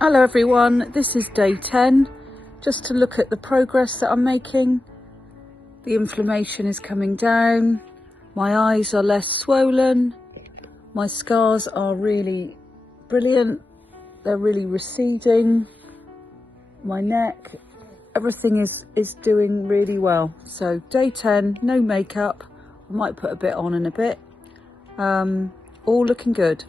Hello everyone, this is day 10. Just to look at the progress that I'm making. The inflammation is coming down, my eyes are less swollen, my scars are really brilliant, they're really receding, my neck, everything is doing really well. So day 10, no makeup, I might put a bit on in a bit, all looking good.